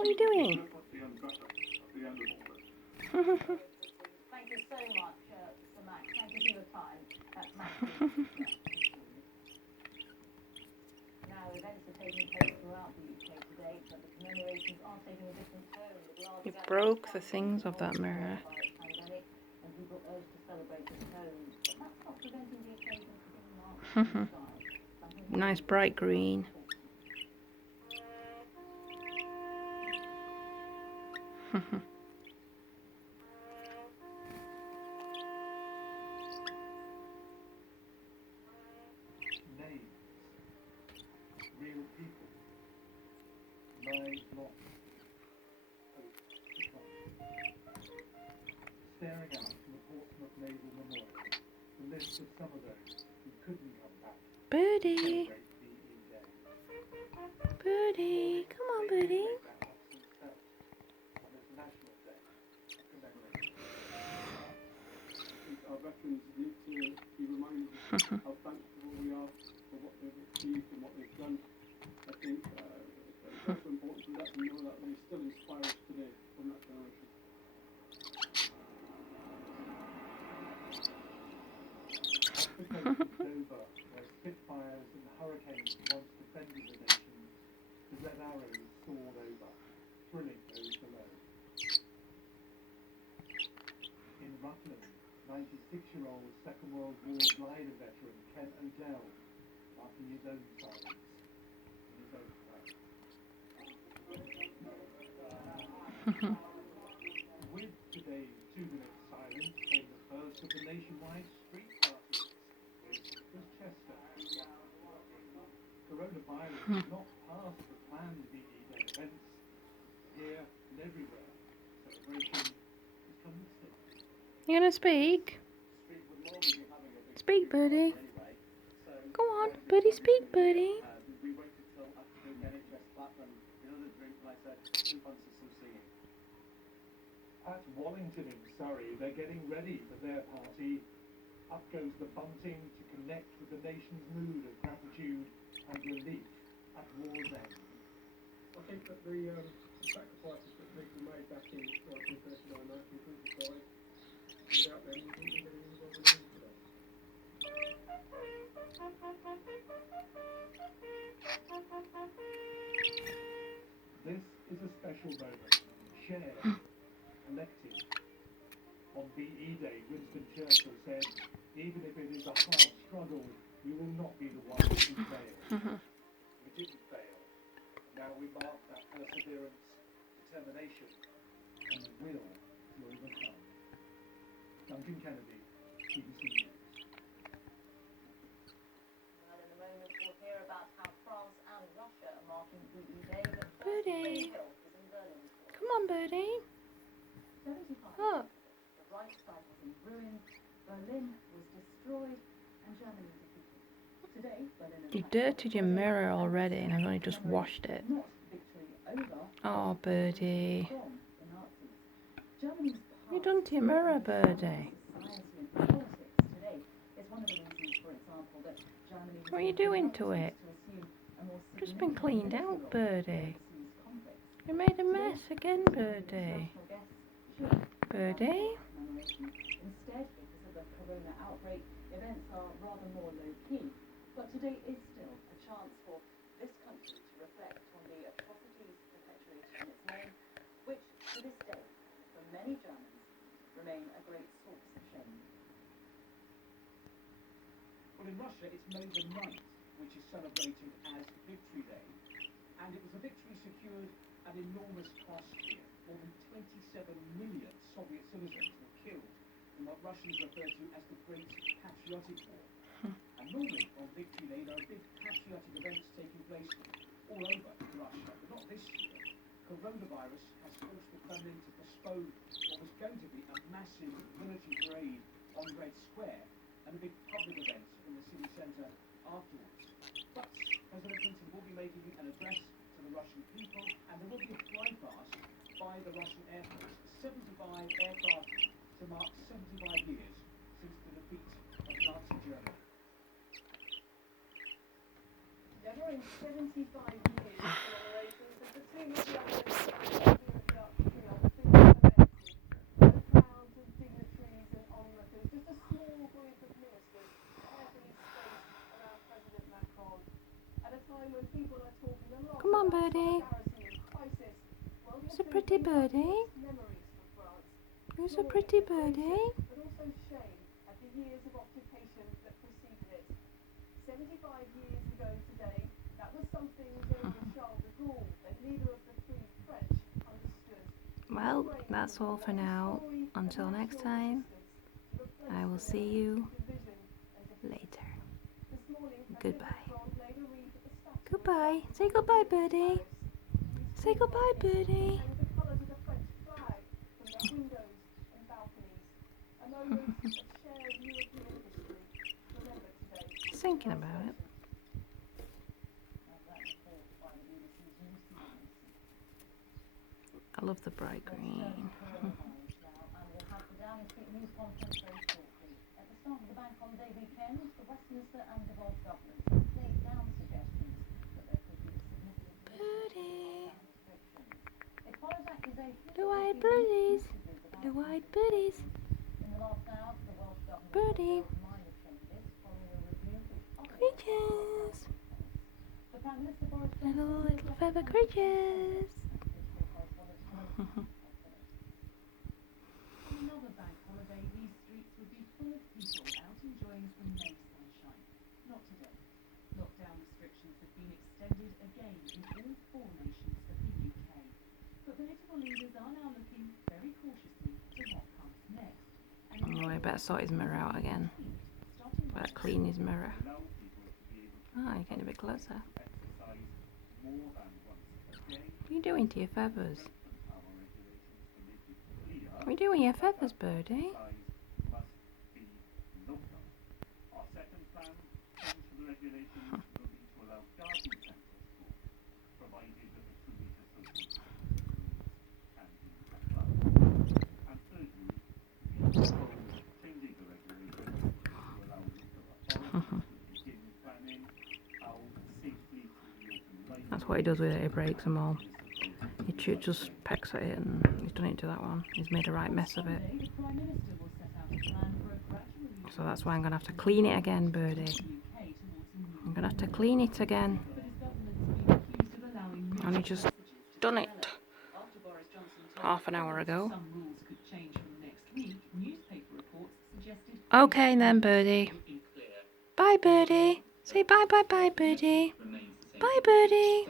What are you doing? Thank you so much, Sir Max. Thank you for your time. That's Max. Now, events are taking place throughout the UK today, but the commemorations are taking a different turn. You broke the things of that mirror. Pandemic, and people urged to celebrate at home. But that's not preventing the occasion from being marked. Nice bright green. Names, real people, lives lost, hope to come. Staring out from the Portsmouth Naval Memorial, the list of some of those who couldn't come back. Birdie, Celebrate VE Day. birdie, come on, birdie. Make that absence felt on this National Day of commemoration. Our veterans need to be reminded how thankful we are for what they've achieved and what they've done. I think it's also important to let them know that they still inspire us today from that generation. Off the coast of Dover, where Spitfires and Hurricanes once defended the nation, the Red Arrows soared over, thrilling those below. In Rutland, 96-year-old Second World War glider veteran Ken Odell, marking his own silence in his own way. With today's 2-minute silence came the first of the nationwide street parties. This was Chester. Coronavirus is not part of the planned VE Day events. Here and everywhere, celebration is coming soon. You gonna speak? Street would normally be having a big Speak, birdie. anyway, so Go on, birdie, speak, birdie. we waited till after the NHS clap and another drink, and I said, who fancies some singing? At Wallington in Surrey, they're getting ready for their party. Up goes the bunting to connect with the nation's mood of gratitude and relief at war's end. I think that the sacrifices that people made back in 1939, 1945, without them, we wouldn't be getting involved in things today. This is a special moment, shared, collective. On VE Day, Winston Churchill said, even if it is a hard struggle, we will not be the ones who fail. We didn't fail. Now we mark that perseverance, determination, and the will to overcome. Duncan Kennedy, BBC News. Well, in a moment, we'll hear about how France and Russia are marking VE Day, but first, Birdie. Hill is in Berlin. Come on, birdie. 75. Up. The Reichstag was in ruins, Berlin was destroyed, and Germany defeated. Today, Berlin You dirtied your mirror already and I've only just washed it. not victory over, Oh, birdie. from the Nazis. Germany's You done to your mirror, birdie. society and politics today is one of the reasons, for example, that Germany was What are you the doing first to it? to assume a more Just been significant cleaned military out, role birdie. in overseas conflicts. You made a mess again, birdie. International guests should Birdie? commemoration. Instead, because of the corona outbreak, events are rather more low-key. But today is still a chance for this country to reflect on the atrocities perpetrated in its name, which, to this day, for many Germans, remain a great source of shame. Well, in Russia, it's May the 9th, which is celebrated as Victory Day. And it was a victory secured at enormous cost here. More than 27 million Soviet citizens were killed in what Russians refer to as the Great Patriotic War. And normally on Victory Day, there are big patriotic events taking place all over Russia, but not this year. Coronavirus has forced the Kremlin to postpone what was going to be a massive military parade on Red Square and a big public event in the city centre afterwards. But President Putin will be making an address to the Russian people, and there will be a flypast by the Russian Air Force, 75 aircraft to mark 75 years since the defeat of Nazi Germany. Never in 75 years, generations of the two nuclear when people are talking a lot Come on, about birdie. solidarity and crisis, well, Who's this a pretty could be birdie? memories for France. Who's a Joy pretty at the creation, birdie? but also shame at the years of occupation that preceded it. 75 years ago today, that was something General Charles de Gaulle, the leader of the Free French, understood. Well, that's all for now. Until next time, I will see you later. Goodbye. Goodbye. Say goodbye, birdie. Say goodbye, birdie. And the colours of the French flag from their windows and balconies. A moment of shared European history. Remember today. Thinking about it. I love the bright green. And we'll have the Downing Street news conference very shortly. At the start of the bank holiday weekend, the Westminster and Devolved governments have laid down suggestions that there could be significant Birdie. restrictions. It follows accusations The white birdies. The white birdies. in the last hour, the Welsh government Birdie. made minor changes following a review which Creatures. the Prime Minister Boris Little feather creatures. On another bank holiday, these streets would be full of people out enjoying some May sunshine. Not today. Lockdown restrictions have been extended again in all 4 nations of the UK. But political leaders are now looking very cautiously to what comes next. Oh, I better sort his mirror out again. Better clean his mirror. Ah, you're getting a bit closer. What are you doing to your feathers? What are you doing with your feathers, birdie? That's what he does with it, he breaks them all. He just pecks at it and he's done it to that one. He's made a right mess of it. The Prime Minister will set out a plan for a gradual So that's why I'm going to have to clean it again, birdie. UK towards a new I'm going to have to clean it again. but his government's been accused of allowing And he just done it After Boris Johnson told half an hour ago. some rules could change from next week, newspaper reports suggested Okay then, birdie. Bye, birdie. Say bye, bye, bye, birdie. Bye, birdie.